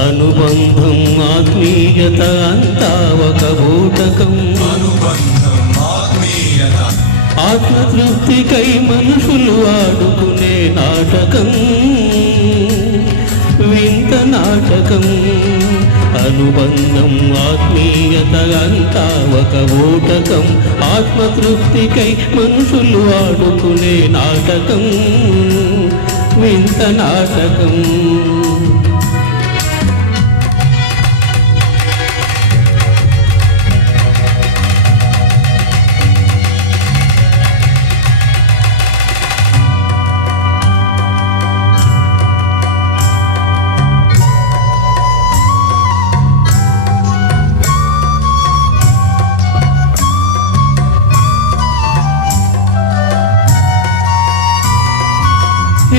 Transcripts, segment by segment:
అనుబంధం ఆత్మీయత అంతా ఒక బూటకం. ఆత్మతృప్తికై మనుషులు ఆడుకునే నాటకం, వింత నాటకం. అనుబంధం ఆత్మీయత అంతా ఒక బూటకం. ఆత్మతృప్తికై మనుషులు ఆడుకునే నాటకం, వింత నాటకం.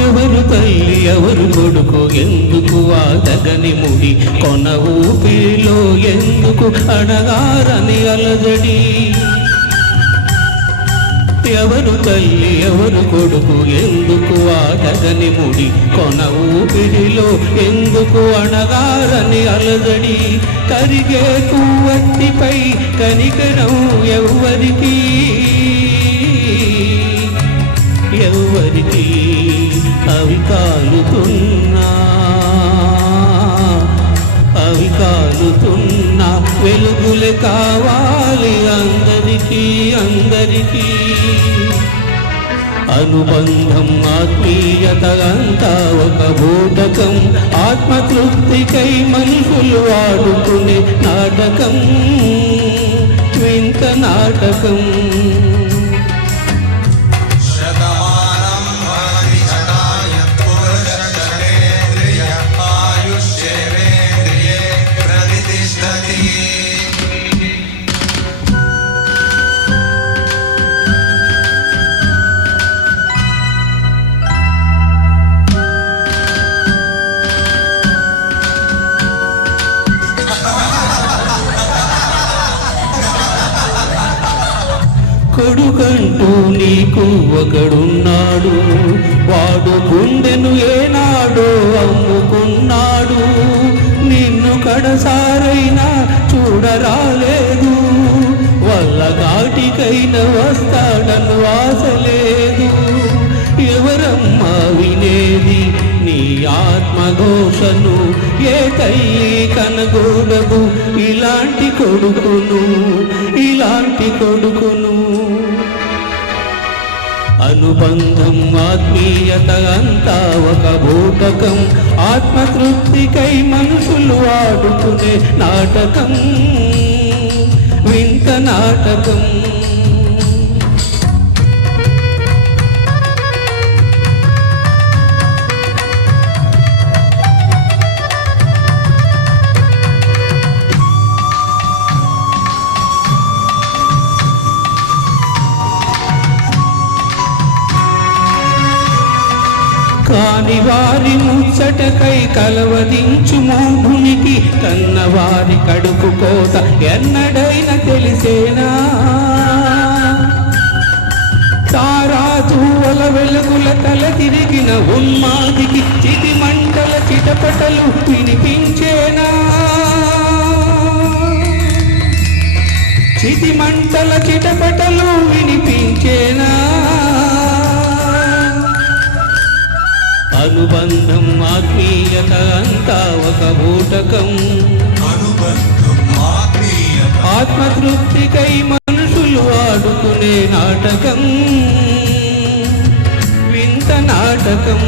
ఎవరు తల్లి ఎవరు కొడుకు, ఎందుకు ఆ తగని ముడి, కొన ఊపిరిలో ఎందుకు అడగారని అలజడి. ఎవరు తల్లి ఎవరు కొడుకు, ఎందుకు ఆ తగని ముడి, కొన ఊపిరిలో ఎందుకు అడగారని అలజడి. కరిగే కువ్వొత్తిపై కనికరం ఎవ్వరికి, ఎవ్వరికి. అవి కాలుతున్నా, అవి కాలుతున్నా వెలుగులే కావాలి అందరికీ, అందరికీ. అనుబంధం ఆత్మీయత అంతా ఒక బూటకం. ఆత్మతృప్తికై మనుషులు ఆడుకునే నాటకం, వింత నాటకం. కొడుకంటూ నీకు ఒకడున్నాడు, వాడు గుండెను ఏనాడో అమ్ముకున్నాడు. నిన్ను కడసారైనా చూడరాలేదు, వల్ల ఘాటికైనా వస్తాడను ఆశ లేదు. ఎవరమ్మా వినేది నీ ఆత్మఘోషను, ఏ తల్లి కనగూడదు ఇలాంటి కొడుకును, ఇలాంటి కొడుకును. అనుబంధం ఆత్మీయత అంతా ఒక బూటకం. ఆత్మతృప్తికై మనుషులు ఆడుకునే నాటకం, వింత నాటకం. కాని వారి ముచ్చటకై కలవరించు మూఢునికి, కన్నవారి కడుపు కోత ఎన్నడైనా తెలిసేనా. తారాధూవల వెలుగుల తల తిరిగిన ఉన్మాదికి చితి మంటల చిటపటలు వినిపించేనా. చితి మంటల చిటపటలు వినిపించేనా. అనుబంధం ఆత్మీయత అంతా ఒక బూటకం. ఆత్మతృప్తికై మనుషులు ఆడుకునే నాటకం, వింత నాటకం.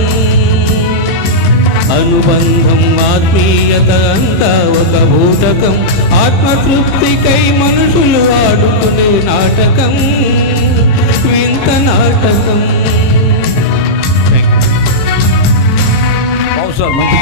అనుబంధం ఆత్మీయత అంతా ఒక బూటకం. ఆత్మతృప్తికై మనుషులు ఆడుకునే నాటకం, వింత నాటకం. సార్ మంచి